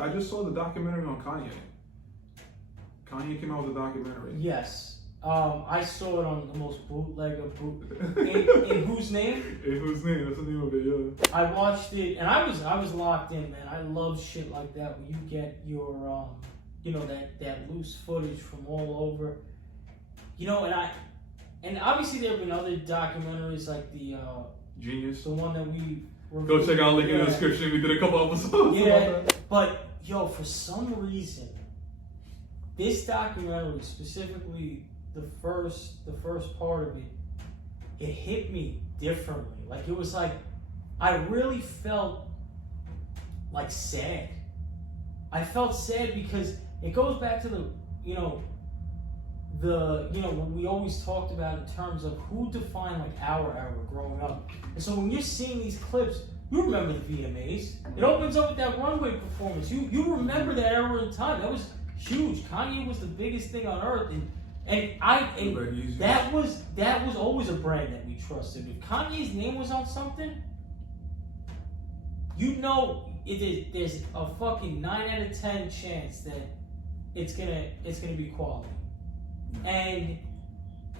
I just saw the documentary on Kanye. Kanye came out with a documentary. Yes. I saw it on the most bootleg of in whose name? In whose name? That's the name of it. Yeah. I watched it and I was locked in, man. I love shit like that where you get your you know, that loose footage from all over. You know, and obviously there have been other documentaries like the JEEN-YUHS. the one that we Go check out link in the description. We did a couple episodes. Yeah, but yo, for some reason, this documentary, specifically the first part of it, it hit me differently. Like it was like I really felt like sad. I felt sad because it goes back to what we always talked about in terms of who defined like our era growing up. And so when you're seeing these clips, you remember the VMAs. It opens up with that runway performance. You remember that era in time. That was huge. Kanye was the biggest thing on earth, and that was always a brand that we trusted. If Kanye's name was on something, you know there's a fucking 9 out of 10 chance that it's gonna be quality. And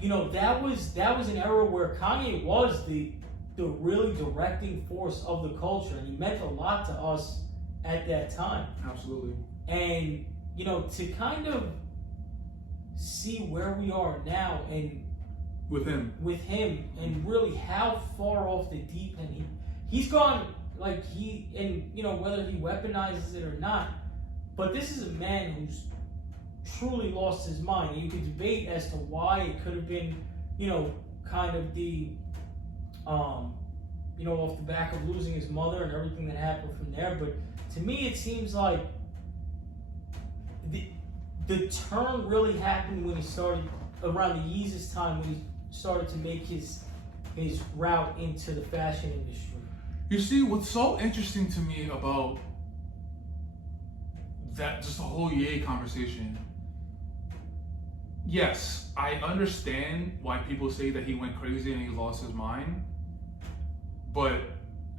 you know that was an era where Kanye was the really directing force of the culture, and he meant a lot to us at that time. Absolutely. And you know, to kind of see where we are now and with him and really how far off the deep end he's gone, like and you know, whether he weaponizes it or not, but this is a man who's truly lost his mind. And you could debate as to why it could have been, you know, kind of the you know, off the back of losing his mother and everything that happened from there. But to me, it seems like the turn really happened when he started around the Yeezus time, when he started to make his route into the fashion industry. You see, what's so interesting to me about that, just the whole Ye conversation. Yes, I understand why people say that he went crazy and he lost his mind. But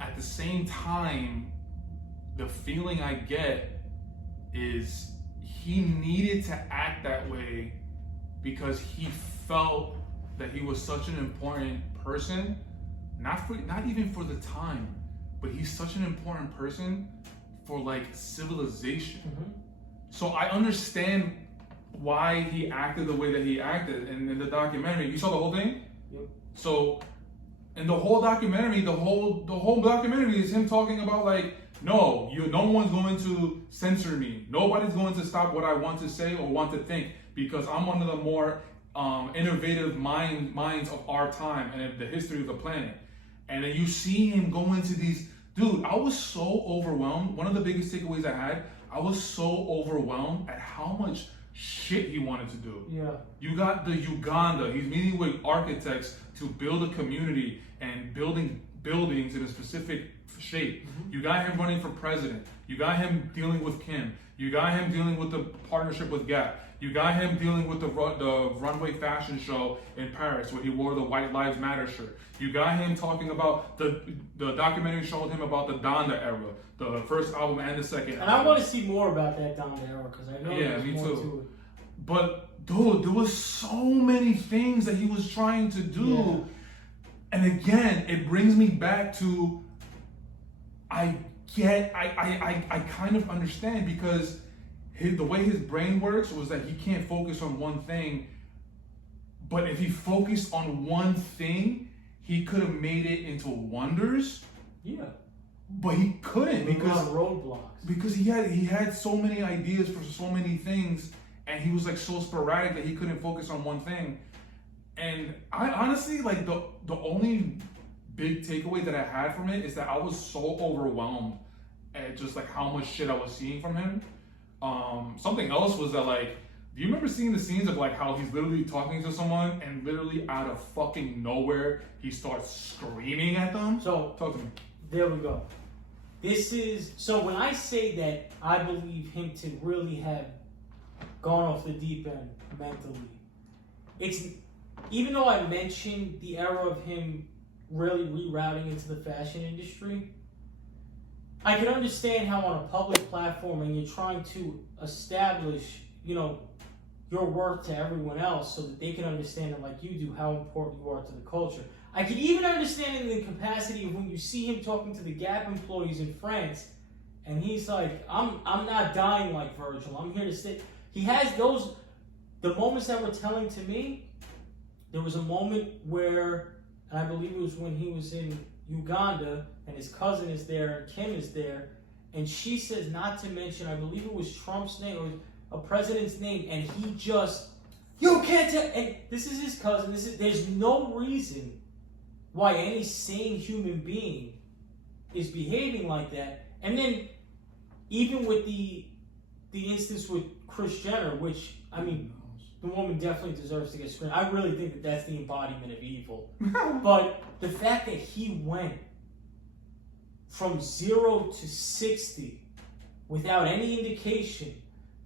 at the same time, the feeling I get is he needed to act that way because he felt that he was such an important person, not even for the time, but he's such an important person for like civilization. Mm-hmm. So I understand why he acted the way that he acted. And in the documentary, you saw the whole thing? Yep. So in the whole documentary, the whole documentary is him talking about like, no one's going to censor me. Nobody's going to stop what I want to say or want to think because I'm one of the more innovative minds of our time and of the history of the planet. And then you see him go into these, dude, I was so overwhelmed. One of the biggest takeaways I had, I was so overwhelmed at how much shit he wanted to do. Yeah. You got the Uganda. He's meeting with architects to build a community and building buildings in a specific shape. Mm-hmm. You got him running for president. You got him dealing with Kim. You got him dealing with the partnership with Gap. You got him dealing with the runway fashion show in Paris where he wore the White Lives Matter shirt. You got him talking about the documentary showed him about the Donda era, the first album and the second album. And I want to see more about that Donda era because I know yeah, there's me more too. to it. But dude, there was so many things that he was trying to do. Yeah. And again, it brings me back to I kind of understand because the way his brain works was that he can't focus on one thing. But if he focused on one thing, he could have made it into wonders. Yeah. But he couldn't because roadblocks. Because he had so many ideas for so many things, and he was like so sporadic that he couldn't focus on one thing. And I honestly, like, the only big takeaway that I had from it is that I was so overwhelmed at just like how much shit I was seeing from him. Something else was that, like, do you remember seeing the scenes of like how he's literally talking to someone and literally out of fucking nowhere he starts screaming at them? So talk to me. There we go. So when I say that I believe him to really have gone off the deep end mentally, it's, even though I mentioned the era of him really rerouting into the fashion industry, I can understand how on a public platform and you're trying to establish, you know, your worth to everyone else so that they can understand it like you do, how important you are to the culture. I can even understand it in the capacity of when you see him talking to the Gap employees in France, and he's like, I'm not dying like Virgil. I'm here to stay. He has those, the moments that were telling to me. There was a moment where, and I believe it was when he was in Uganda, and his cousin is there, and Kim is there, and she says not to mention, I believe it was Trump's name, or a president's name, and he just, you can't tell, and this is his cousin, there's no reason why any sane human being is behaving like that. And then, even with the instance with Kris Jenner, which, I mean, the woman definitely deserves to get screened. I really think that that's the embodiment of evil. But the fact that he went from 0 to 60 without any indication,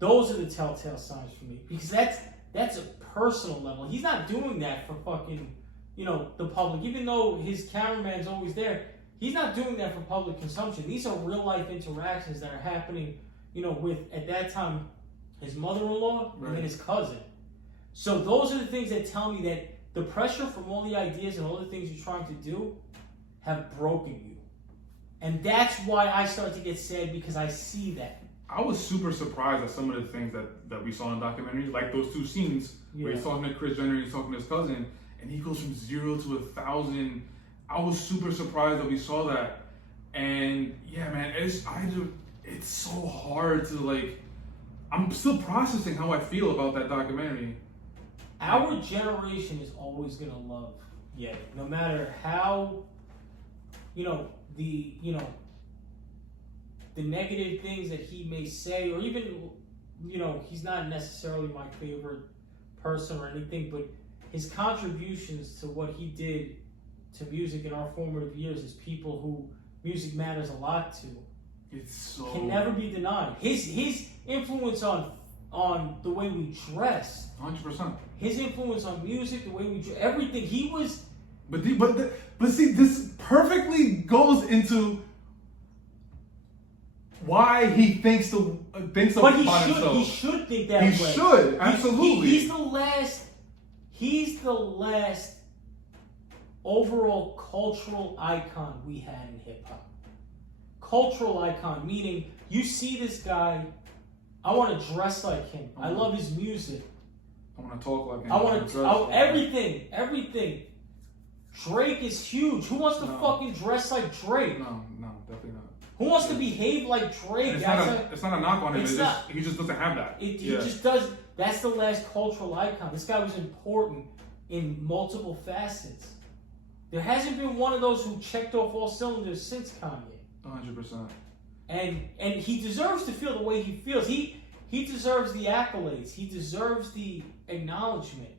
those are the telltale signs for me. Because that's a personal level. He's not doing that for fucking, you know, the public. Even though his cameraman's always there, he's not doing that for public consumption. These are real life interactions that are happening, you know, with, at that time, his mother-in-law and then his cousin. So those are the things that tell me that the pressure from all the ideas and all the things you're trying to do have broken you. And that's why I start to get sad, because I see that. I was super surprised at some of the things that we saw in documentaries, like those two scenes where he's talking to Kris Jenner and he's talking to his cousin, and he goes from 0 to 1,000. I was super surprised that we saw that. And yeah, man, it's so hard to, like, I'm still processing how I feel about that documentary. Our generation is always gonna love Ye, no matter how, the negative things that he may say, or even, he's not necessarily my favorite person or anything, but his contributions to what he did to music in our formative years as people who music matters a lot to, can never be denied. His influence on the way we dress, 100%. His influence on music, the way we dress, everything. He was. But see, this perfectly goes into why he thinks about himself. He should think that way. He should, absolutely. He's the last overall cultural icon we had in hip hop. Cultural icon, meaning you see this guy, I want to dress like him. I love his music. I want to talk like him. I want to everything. Drake is huge. Who wants to fucking dress like Drake? No, definitely not. Who wants to behave like Drake? It's not a knock on him. He just doesn't have that. He just does. That's the last cultural icon. This guy was important in multiple facets. There hasn't been one of those who checked off all cylinders since Kanye. 100%. And he deserves to feel the way he feels. He deserves the accolades. He deserves the acknowledgement.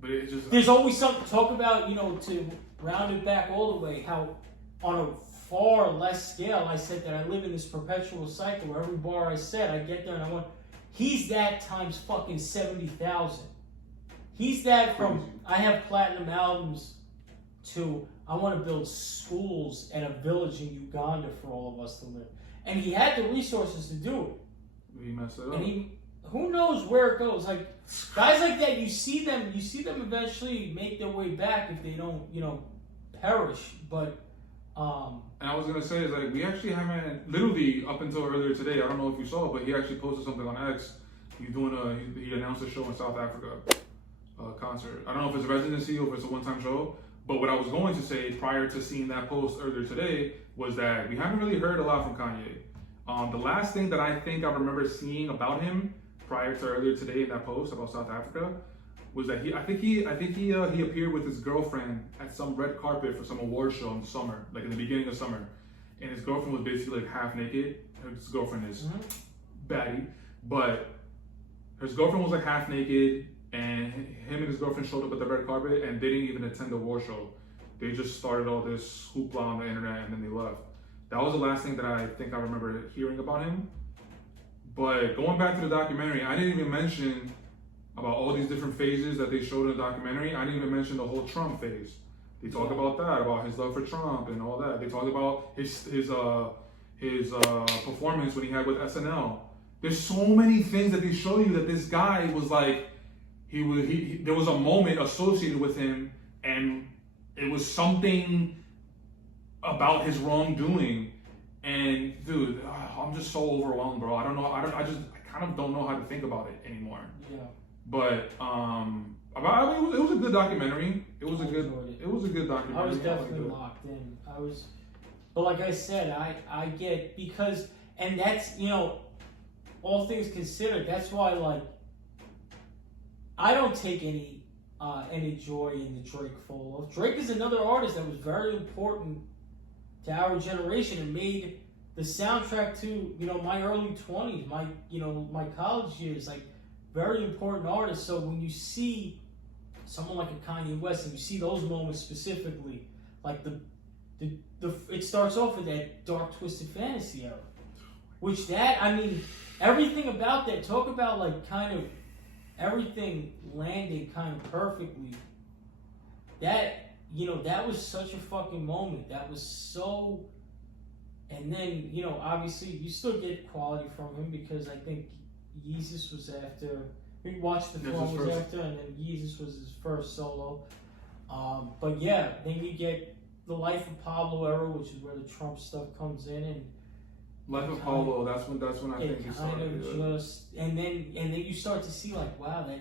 But it just, there's always something to talk about, to round it back all the way, how on a far less scale I said that I live in this perpetual cycle where every bar I set, I get there and I want. He's that times fucking 70,000. He's that from I have platinum albums to I want to build schools and a village in Uganda for all of us to live. And he had the resources to do it. He messed it up. And who knows where it goes? Like guys like that, you see them eventually make their way back if they don't, perish. But and I was gonna say is like we actually haven't literally up until earlier today. I don't know if you saw, but he actually posted something on X. He's doing he announced a show in South Africa, concert. I don't know if it's a residency or if it's a one-time show. But what I was going to say prior to seeing that post earlier today was that we haven't really heard a lot from Kanye. The last thing that I think I remember seeing about him prior to earlier today in that post about South Africa was that he appeared with his girlfriend at some red carpet for some award show in the summer, like in the beginning of summer, and his girlfriend was basically like half naked. His girlfriend is baddie, but his girlfriend was like half naked. And him and his girlfriend showed up at the red carpet and they didn't even attend the award show. They just started all this hoopla on the internet and then they left. That was the last thing that I think I remember hearing about him. But going back to the documentary, I didn't even mention about all these different phases that they showed in the documentary. I didn't even mention the whole Trump phase. They talk about that, about his love for Trump and all that. They talk about his performance when he had with SNL. There's so many things that they show you that this guy was like, there was a moment associated with him, and it was something about his wrongdoing. And dude, I'm just so overwhelmed, bro. I kind of don't know how to think about it anymore. Yeah. But it was a good documentary. It was a good documentary. I was definitely locked in. But like I said, I get, because, and that's, you know, all things considered, that's why, like, I don't take any joy in the Drake fall off. Drake is another artist that was very important to our generation and made the soundtrack to, you know, my early 20s, my college years, like, very important artist. So when you see someone like a Kanye West and you see those moments specifically, like it starts off with that dark, twisted fantasy era, which everything about that, talk about like kind of everything landed kind of perfectly. That, you know, that was such a fucking moment. That was so, and then, you know, obviously you still get quality from him because I think JEEN-YUHS was after, we watched the Throne was after, and then JEEN-YUHS was his first solo. But yeah, then you get the Life of Pablo era, which is where the Trump stuff comes in, and Life of Pablo, that's when I think it started. And then you start to see like, wow, that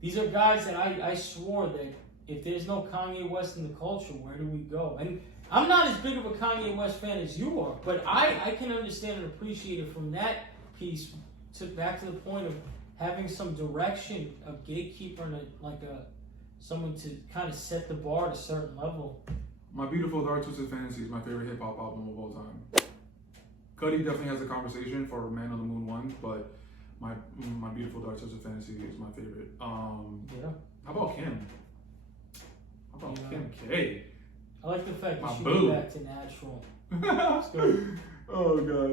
these are guys that I swore that if there's no Kanye West in the culture, where do we go? And I'm not as big of a Kanye West fan as you are, but I can understand and appreciate it from that piece back to the point of having some direction, a gatekeeper, and someone to kind of set the bar at a certain level. My Beautiful Dark Twisted Fantasy is my favorite hip hop album of all time. Cudi definitely has a conversation for Man on the Moon 1, but my Beautiful Dark Twisted Fantasy is my favorite. Yeah. How about Kim? How about Kim K? I like the fact that she went back to natural. It's good. Oh god.